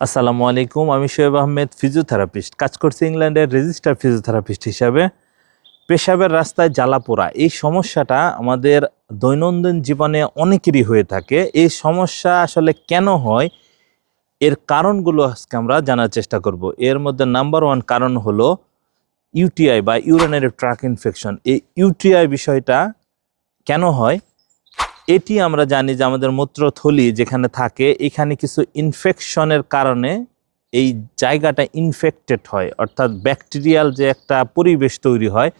আসসালামু আলাইকুম, আমি শোয়েব আহমেদ ফিজিওথেরাপিস্ট কাজ করছি ইংল্যান্ডের রেজিস্টার ফিজিওথেরাপিস্ট হিসাবে। পেশাবের রাস্তায় জ্বালাপোড়া এই সমস্যাটা আমাদের দৈনন্দিন জীবনে অনেকেরই হয়ে থাকে। এই সমস্যা আসলে কেন হয়, এর কারণগুলো আজকে আমরা জানার চেষ্টা করব। এর মধ্যে নাম্বার ওয়ান কারণ হলো ইউটিআই বা ইউরিনারি ট্রাক ইনফেকশন এই ইউটিআই বিষয়টা কেন হয় এটি আমরা জানি যে আমাদের মূত্রথলি যেখানে থাকে, এখানে কিছু ইনফেকশনের কারণে এই জায়গাটা ইনফেক্টেড হয়। অর্থাৎ ব্যাকটেরিয়াল যে একটা পরিবেশ তৈরি হয়,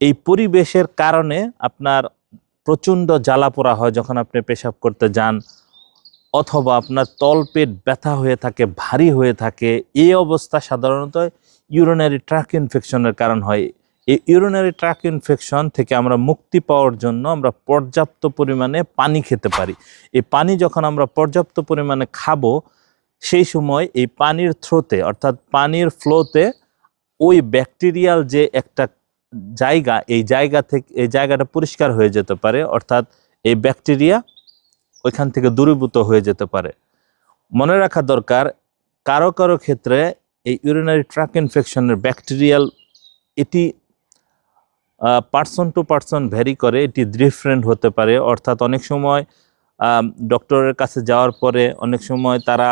এই পরিবেশের কারণে আপনার প্রচণ্ড জ্বালা জ্বালাপোড়া হয় যখন আপনি পেশাব করতে যান, অথবা আপনার তলপেট ব্যথা হয়ে থাকে, ভারী হয়ে থাকে। এই অবস্থা সাধারণত ইউরিনারি ট্রাক ইনফেকশনের কারণ হয়। এই ইউরিনারি ট্রাক ইনফেকশন থেকে আমরা মুক্তি পাওয়ার জন্য আমরা পর্যাপ্ত পরিমাণে পানি খেতে পারি। এই পানি যখন আমরা পর্যাপ্ত পরিমাণে খাব, সেই সময় এই পানির থ্রোতে অর্থাৎ পানির ফ্লোতে ওই ব্যাকটেরিয়াল যে একটা জায়গা, এই জায়গা থেকে, এই জায়গাটা পরিষ্কার হয়ে যেতে পারে, অর্থাৎ এই ব্যাকটেরিয়া ওইখান থেকে দূরীভূত হয়ে যেতে পারে। মনে রাখা দরকার, কারও কারও ক্ষেত্রে এই ইউরিনারি ট্রাক ইনফেকশনের ব্যাকটেরিয়াল এটি পার্সন টু পার্সন ভ্যারি করে, এটি ডিফারেন্ট হতে পারে। অর্থাৎ অনেক সময় ডক্টরের কাছে যাওয়ার পরে অনেক সময় তারা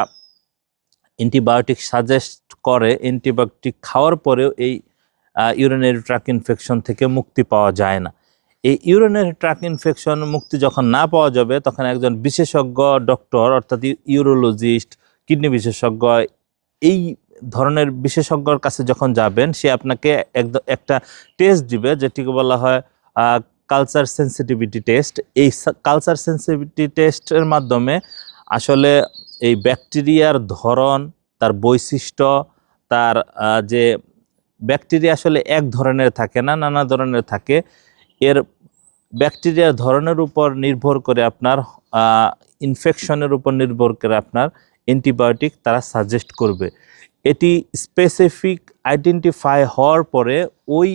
অ্যান্টিবায়োটিক সাজেস্ট করে অ্যান্টিবায়োটিক খাওয়ার পরেও এই ইউরিনারি ট্রাক ইনফেকশন থেকে মুক্তি পাওয়া যায় না। এই ইউরিনারি ট্রাক ইনফেকশন মুক্তি যখন না পাওয়া যাবে, তখন একজন বিশেষজ্ঞ ডক্টর অর্থাৎ ইউরোলজিস্ট কিডনি বিশেষজ্ঞ, এই ধরনের বিশেষজ্ঞর কাছে যখন যাবেন, সে আপনাকে একটা টেস্ট দিবে, যেটিকে বলা হয় কালচার সেন্সিটিভিটি টেস্ট এই কালচার সেন্সিটিভিটি টেস্টের মাধ্যমে আসলে এই ব্যাকটেরিয়ার ধরন, তার বৈশিষ্ট্য, তার যে ব্যাকটেরিয়া আসলে এক ধরনের থাকে না, নানা ধরনের থাকে, এর ব্যাকটেরিয়ার ধরনের উপর নির্ভর করে আপনার ইনফেকশনের উপর নির্ভর করে আপনার অ্যান্টিবায়োটিক তারা সাজেস্ট করবে। এটি স্পেসিফিক আইডেন্টিফাই হওয়ার পরে ওই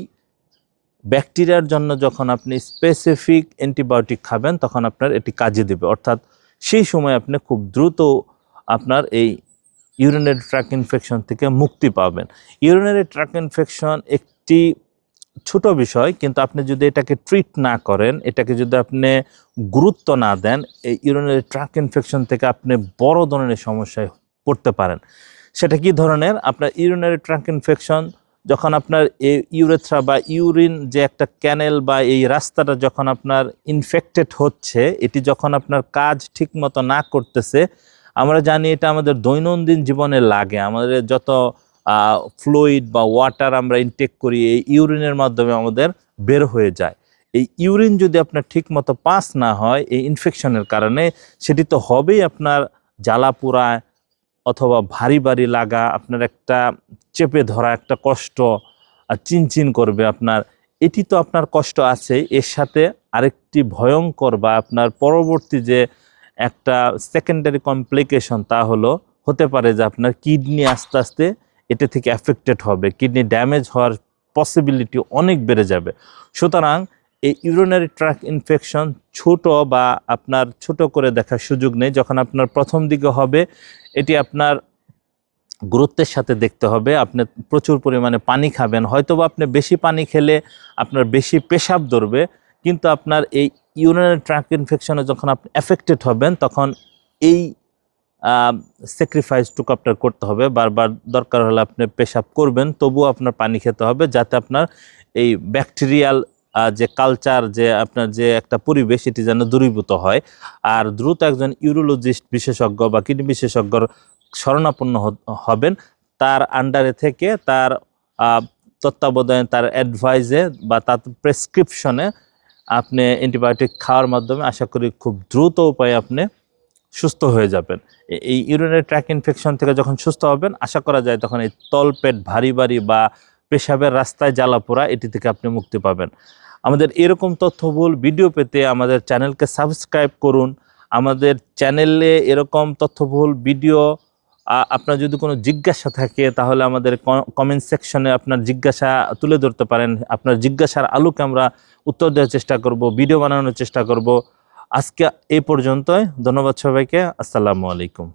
ব্যাকটেরিয়ার জন্য যখন আপনি স্পেসিফিক অ্যান্টিবায়োটিক খাবেন, তখন আপনার এটি কাজে দেবে। অর্থাৎ সেই সময় আপনি খুব দ্রুত আপনার এই ইউরিনারি ট্র্যাক ইনফেকশন থেকে মুক্তি পাবেন। ইউরিনারি ট্র্যাক ইনফেকশন একটি ছোট বিষয়, কিন্তু আপনি যদি এটাকে ট্রিট না করেন, এটাকে যদি আপনি গুরুত্ব না দেন, এই ইউরিনারি ট্র্যাক ইনফেকশন থেকে আপনি বড় ধরনের সমস্যায় পড়তে পারেন। সেটা কি ধরনের? আপনার ইউরিনারি ট্রাঙ্ক ইনফেকশন যখন আপনার ইউরেথ্রা বা ইউরিন যে একটা ক্যানেল বা এই রাস্তাটা যখন আপনার ইনফেক্টেড হচ্ছে, এটি যখন আপনার কাজ ঠিকমতো না করতেছে, আমরা জানি এটা আমাদের দৈনন্দিন জীবনে লাগে। আমাদের যত ফ্লুইড বা ওয়াটার আমরা ইনটেক করি, এই ইউরিনের মাধ্যমে আমাদের বের হয়ে যায়। এই ইউরিন যদি আপনার ঠিক মতো পাস না হয়, এই ইনফেকশনের কারণে, সেটি তো হবেই আপনার জ্বালাপুরা অথবা ভারী ভারী লাগা আপনার একটা চেপে ধরা, একটা কষ্ট, আর চিনচিন করবে আপনার। এটি তো আপনার কষ্ট আছে, এর সাথে আরেকটি ভয়ঙ্কর বা আপনার পরবর্তী যে একটা সেকেন্ডারি কমপ্লিকেশন তা হলো, হতে পারে যে আপনার কিডনি আস্তে আস্তে এটা থেকে অ্যাফেক্টেড হবে। কিডনি ড্যামেজ হওয়ার পসিবিলিটি অনেক বেড়ে যাবে। সুতরাং এই ইউরিনারি ট্র্যাক ইনফেকশন ছোট বা আপনার ছোট করে দেখার সুযোগ নেই। যখন আপনার প্রথম দিকে হবে, এটি আপনার গুরুত্বের সাথে দেখতে হবে। আপনি প্রচুর পরিমাণে পানি খাবেন। হয়তো বা আপনি বেশি পানি খেলে আপনার বেশি পেশাব ধরবে, কিন্তু আপনার এই ইউরিনারি ট্র্যাক ইনফেকশনে যখন আপনি অ্যাফেক্টেড হবেন, তখন এই স্যাক্রিফাইসটুকু আপনার করতে হবে। বারবার দরকার হলে আপনি পেশাব করবেন, তবুও আপনার পানি খেতে হবে, যাতে আপনার এই ব্যাকটেরিয়াল যে কালচার যে আপনার যে একটা পরিবেশ, এটি যেন দূরীভূত হয়। আর দ্রুত একজন ইউরোলজিস্ট বিশেষজ্ঞ বা কিডনি বিশেষজ্ঞর শরণাপন্ন হবেন। তার আন্ডারে থেকে তার তত্ত্বাবধানে, তার অ্যাডভাইজে বা তার প্রেসক্রিপশনে আপনি অ্যান্টিবায়োটিক খাওয়ার মাধ্যমে আশা করি খুব দ্রুত উপায়ে আপনি সুস্থ হয়ে যাবেন। এই ইউরিনারি ট্র্যাক ইনফেকশন থেকে যখন সুস্থ হবেন, আশা করা যায় তখন এই তলপেট ভারী ভারী বা পেশাবের রাস্তায় জ্বালাপোড়া এটি থেকে আপনি মুক্তি পাবেন। আমাদের এরকম তথ্যবহুল ভিডিও পেতে আমাদের চ্যানেলকে সাবস্ক্রাইব করুন। আমাদের চ্যানেলে এরকম তথ্যবহুল ভিডিও আপনার যদি কোনো জিজ্ঞাসা থাকে, তাহলে আমাদের কমেন্ট সেকশনে আপনার জিজ্ঞাসা তুলে ধরতে পারেন। আপনার জিজ্ঞাসার আলোকে আমরা উত্তর দেওয়ার চেষ্টা করব ভিডিও বানানোর চেষ্টা করব। আজকে এই পর্যন্তই। ধন্যবাদ সবাইকে। আসসালামু আলাইকুম।